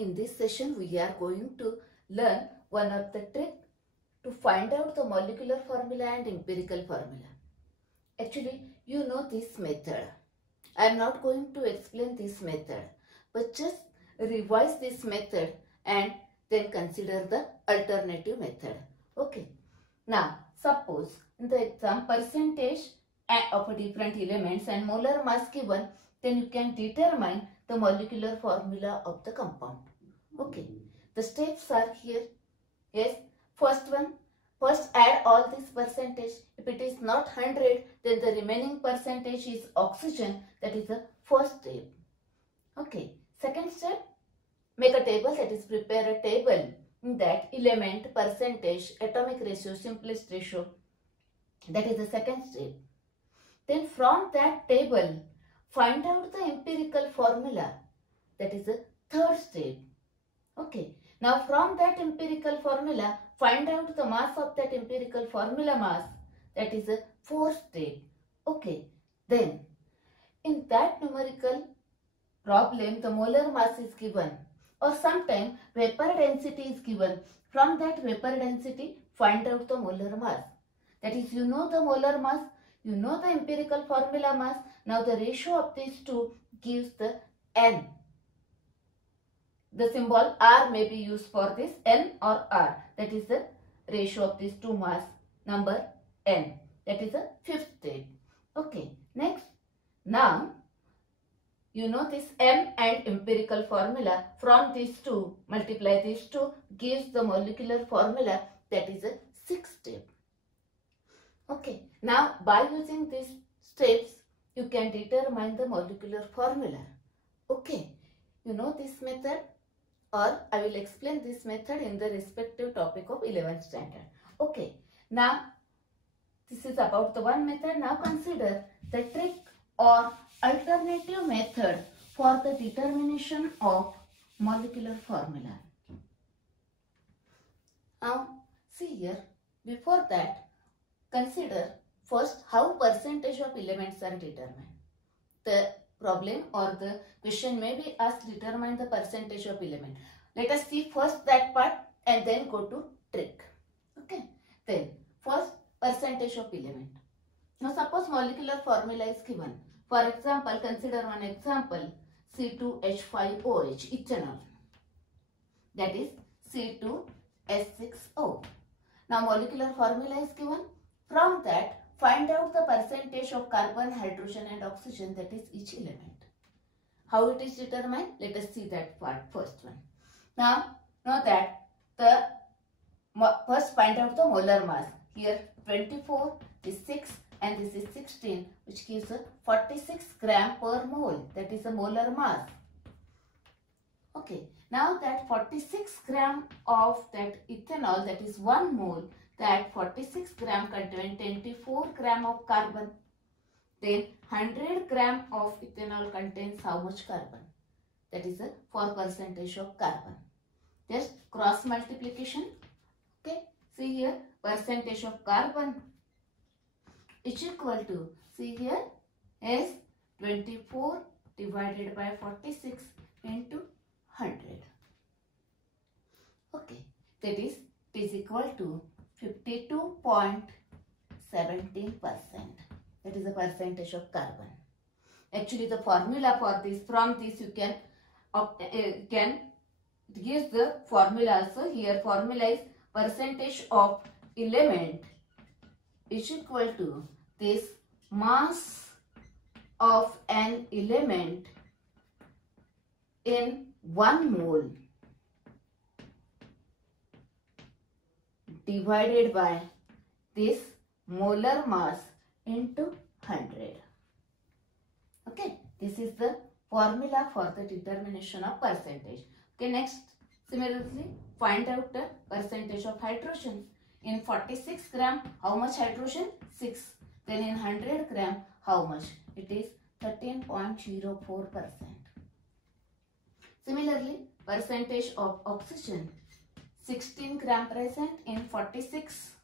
In this session, we are going to learn one of the trick to find out the molecular formula and empirical formula. Actually, you know this method. I am not going to explain this method, but just revise this method and then consider the alternative method. Okay. Now, suppose in the exam percentage of different elements and molar mass given, then you can determine the molecular formula of the compound. Okay, the steps are here. Yes, first add all this percentage. If it is not 100, then the remaining percentage is oxygen. That is the first step. Okay, second step, make a table, that is prepare a table in that element, percentage, atomic ratio, simplest ratio. That is the second step. Then from that table, find out the empirical formula. That is the third step. Okay. Now from that empirical formula, find out the mass of that empirical formula mass. That is the fourth step. Okay. Then in that numerical problem, the molar mass is given, or sometimes vapor density is given. From that vapor density, find out the molar mass. That is, you know the molar mass, you know the empirical formula mass. Now the ratio of these two gives the N. The symbol R may be used for this, N or R. That is the ratio of these two mass, number N. That is the fifth step. Okay. Next. Now, you know this M and empirical formula. From these two, multiply these two, gives the molecular formula. That is the sixth step. Okay. Now, by using these steps, you can determine the molecular formula. Okay. You know this method, or I will explain this method in the respective topic of 11th standard. Okay. Now, this is about the one method. Now consider the trick or alternative method for the determination of molecular formula. Now, see here, before that, consider first how percentage of elements are determined. The problem or the question may be asked, determine the percentage of element. Let us see first that part and then go to trick. Okay. Then first percentage of element. Now suppose molecular formula is given. For example, consider one example, C2H5OH, ethanol. That is C2H6O. Now molecular formula is given. From that, find out the percentage of carbon, hydrogen and oxygen, that is each element. How it is determined? Let us see that part, first one. Now, know that the first find out the molar mass. Here 24, this 6 and this is 16, which gives a 46 gram per mole. That is the molar mass. Okay. Now that 46 gram of that ethanol, that is 1 mole, that 46 gram contain 24 gram of carbon. Then 100 gram of ethanol contains how much carbon? That is the 4 percentage of carbon. Just cross multiplication. Okay. See here, percentage of carbon is equal to, see here, is 24 divided by 46 into 100. Okay. That is, it is equal to 52.17%. That is the percentage of carbon. Actually, the formula for this, from this you can it gives the formula also. Here formula is percentage of element is equal to this mass of an element in 1 mole divided by this molar mass into 100. Okay, this is the formula for the determination of percentage. Okay, next, similarly, find out the percentage of hydrogen. In 46 gram, how much hydrogen? 6. Then in 100 gram, how much? It is 13.04%. Similarly, percentage of oxygen. 16 gram present in 46.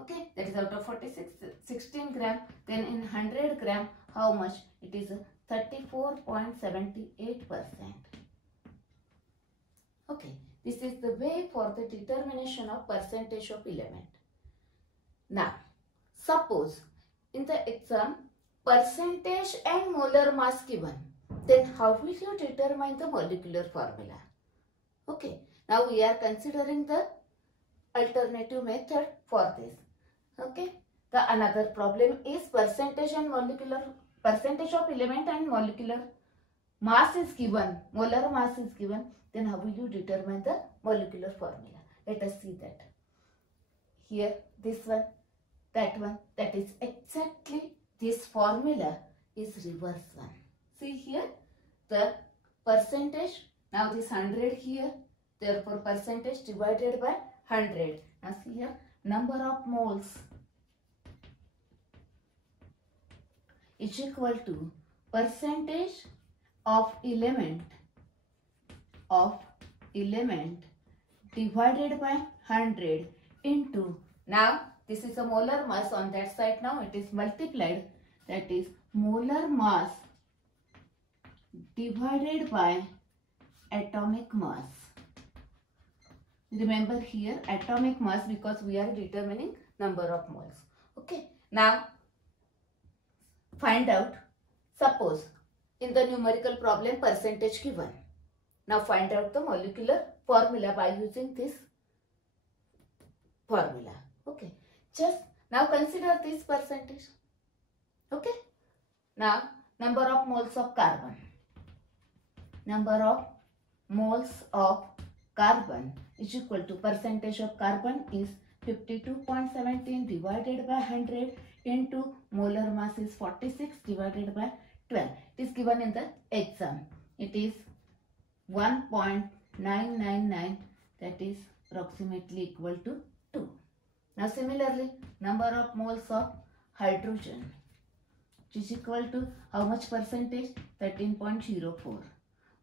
Okay, that is out of 46, 16 gram. Then in 100 gram, how much? It is 34.78%. Okay, this is the way for the determination of percentage of element. Now, suppose in the exam percentage and molar mass given, then how will you determine the molecular formula? Okay, now we are considering the alternative method for this. Okay, the another problem is percentage of element and molecular mass is given, molar mass is given, then how will you determine the molecular formula? Let us see that. Here, this one, that is exactly this formula is reverse one. See here, the percentage, now this 100 here, therefore percentage divided by 100. Now see here, number of moles is equal to percentage of element divided by 100 into, now this is a molar mass on that side, now it is multiplied, that is molar mass divided by atomic mass. Remember here atomic mass because we are determining number of moles. Okay, now find out, suppose in the numerical problem percentage given. Now find out the molecular formula by using this formula. Okay, just now consider this percentage. Okay, now number of moles of carbon. Number of moles of carbon is equal to percentage of carbon is 52.17 divided by 100 into molar mass is 46 divided by 12. It is given in the exam. It is 1.999, that is approximately equal to 2. Now similarly, number of moles of hydrogen, which is equal to how much percentage? 13.04.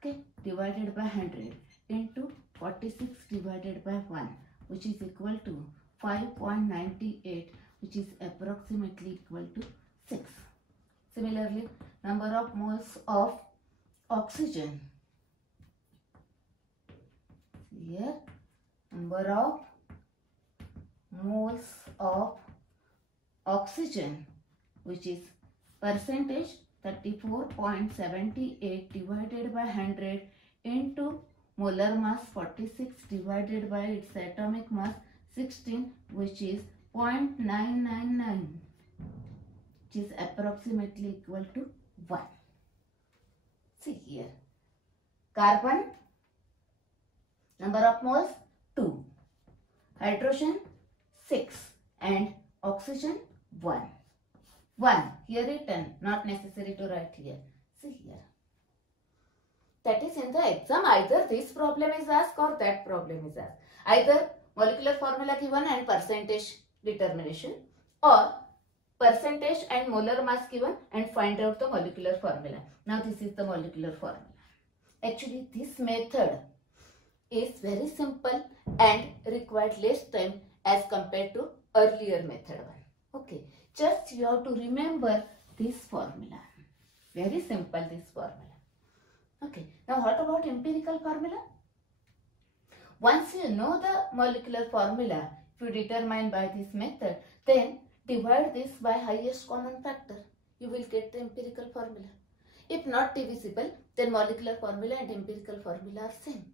Okay, divided by 100 into 46 divided by 1, which is equal to 5.98, which is approximately equal to 6. Similarly, number of moles of oxygen. Here, number of moles of oxygen, which is percentage 34.78 divided by 100 into molar mass 46 divided by its atomic mass 16, which is 0.999, which is approximately equal to 1. See here, carbon number of moles 2, hydrogen 6 and oxygen 1. 1 here written, not necessary to write here. See here. That is in the exam either this problem is asked or that problem is asked. Either molecular formula given and percentage determination, or percentage and molar mass given and find out the molecular formula. Now this is the molecular formula. Actually this method is very simple and required less time as compared to earlier method one. Okay, just you have to remember this formula. Very simple this formula. Okay, now what about empirical formula? Once you know the molecular formula, if you determine by this method, then divide this by highest common factor. You will get the empirical formula. If not divisible, then molecular formula and empirical formula are same.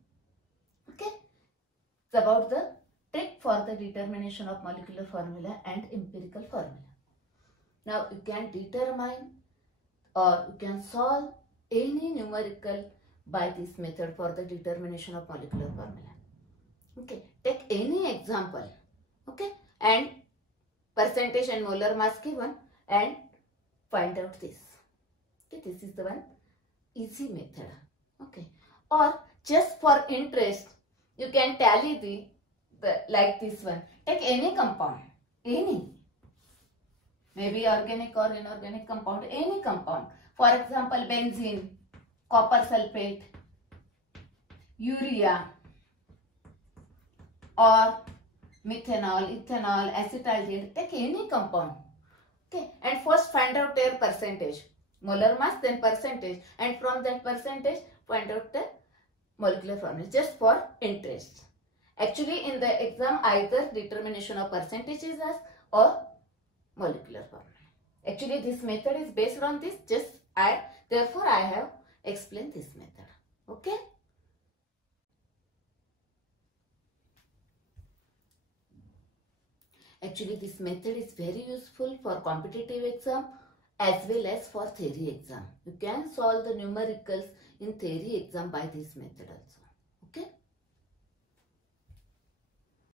Okay, it's about the trick for the determination of molecular formula and empirical formula. Now you can determine or you can solve any numerical by this method for the determination of molecular formula. Okay, take any example. Okay, and percentage and molar mass given and find out this. Okay, this is the one easy method. Okay, or just for interest, you can tally the like this one. Take any compound, any, maybe organic or inorganic compound, any compound. For example, benzene, copper sulfate, urea, or methanol, ethanol, acetaldehyde. Take any compound. Okay, and first find out their percentage, molar mass, then percentage, and from that percentage find out the molecular formula just for interest. Actually, in the exam, either determination of percentage is asked or molecular formula. Actually, this method is based on this. Therefore, I have explained this method. Okay. Actually, this method is very useful for competitive exam as well as for theory exam. You can solve the numericals in theory exam by this method also.